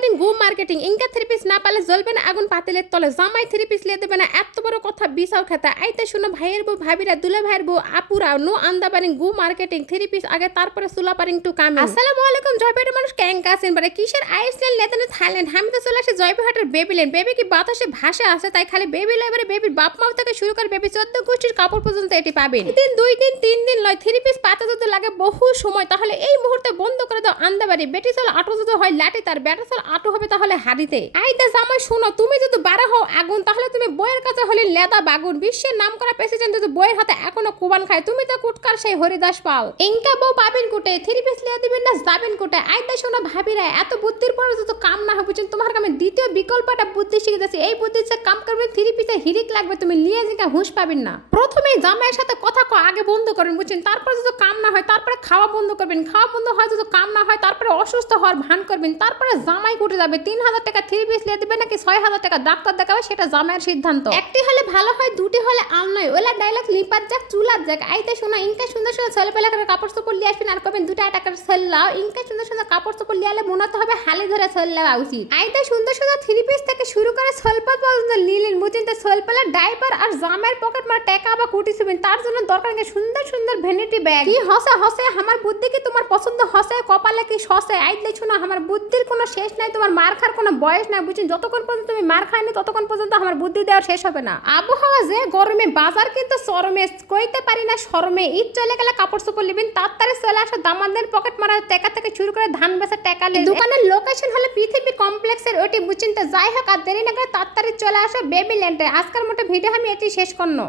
আন্দাবাড়ি গো marketing Inca 3 piece না পালে জ্বলবে না আগুন পাতিলের তলে জামাই 3 পিস লিয়ে দেবে না এত বড় কথা বিসাও খেতা আইতে শুনো ভাইয়ের বউ ভাবিরা দুলে ভাইয়ের বউ আপুরা নো আন্দাবাড়ি গো মার্কেটিং 3 পিস আগে তারপরে সুলা পারিং টু কাম আসসালামু আলাইকুম জয়পুরের মানুষ ক্যাঙ্কা আছেন বারে কিসের আইসল্যান্ড নেদারল্যান্ড থাইল্যান্ড আমি তো চলে আসি জয়পুরহাটের বেবিল্যান্ড বেবি কি বাতাসে ভাসে আছে তাই খালি বেবি লয়বারে বেবির বাপ মাও থেকে শুরু করে বেবি 14 গোষ্ঠীর কাপড় পর্যন্ত এটি পাবেন দিন 2 দিন 3 দিন লয় 3 পিস পাতা যদি লাগে বহু সময় তাহলে এই মুহূর্তে বন্ধ করে দাও আন্দাবাড়ি বেটি চল আটো যদি হয় লাঠি তার বেটা চল আটো হবে তাহলে হাড়িতে আইদা জামাই শোনো তুমি যদি বাড়া হও আগুন তাহলে তুমি বইয়ের কাছে হলে লেদা বাগুন বিশ্বের নাম করা প্রেসিডেন্ট যদি বইয়ের হাতে এখনো কুবান খায় তুমি তো কুটকার সেই হরিদাস পাল ইনকা বউ পাবেন কুটে 3 পিস লিয়ে দিবেন না যাবেন কুটে আইদা শোনো ভাবিরা এত বুদ্ধির পরে যদি কাম না হবে বুঝছেন তোমার কামে দ্বিতীয় বিকল্পটা বুদ্ধি শিখে যাচ্ছে এই বুদ্ধি যে কাম করবে 3 পিসে হিরিক লাগবে তুমি লিয়ে জিকা হুঁশ পাবেন না প্রথমে জামাইয়ের সাথে কথা কো আগে বন্ধ করেন বুঝছেন তারপর যদি কাম না হয় তারপরে খাওয়া বন্ধ করবেন খাওয়া বন্ধ হয় যদি কাম না হয় তারপরে অসুস্থ হওয়ার ভান করবেন তারপরে জামাই কুটে যাবে 3000 টাকা 3 পিস লিয়ে দিবেন নাকি 6000 টাকা ডাক্তার দেখাবে সেটা জামাইয়ের সিদ্ধান্ত একটি হলে ভালো হয় দুটি হলে আল নয় ওলা ডায়লগ লিপার যাক চুলার যাক আইতে শোনা ইনকা সুন্দর সুন্দর ছেলে পেলে করে কাপড় চোপড় লিয়ে আসবেন আর করবেন 2 টাকার সেল লাও ইনকা সুন্দর সুন্দর কাপড় চোপড় লিয়ে আলে মনে হবে হালি ধরে সেল লাও উচিত আইতে সুন্দর সুন্দর 3 পিস থেকে শুরু করে সলপাত পর্যন্ত লিলেন বুঝছেন তো সলপালা ডাইপার আর জামাইয়ের পকেট মার টাকা বা কুটি শুবেন তার জন্য দরকার নেই সুন্দর সুন্দর ভ্যানিটি ব্যাগ কি হসে হসে আমার বুদ্ধি কি তোমার পছন্দ হসে কপালে কি সসে আইতে শোনা আমার বুদ্ধির কোনো শেষ নাই তোমার মার খার কোনো বয়স নাই বুঝছেন যতক্ষণ পর্যন্ত তুমি মার খায়নি ততক্ষণ পর্যন্ত আমার বুদ্ধি দেওয়ার শেষ হবে না আবহাওয়া যে গরমে বাজার কিন্তু শরমে কইতে পারি না শরমে ঈদ চলে গেলে কাপড় চোপড় নিবেন তাড়াতাড়ি চলে আসো দামানদের পকেট মারা টাকা থেকে শুরু করে ধান বেচার টাকা দোকানের লোকেশন হলো পৃথিবী কমপ্লেক্সের ওটি বুঝছেন তো যাই হোক আর দেরি না করে তাড়াতাড়ি চলে আসো বেবি ল্যান্ডে আজকের মতো ভিডিও আমি এটি শেষ করনো।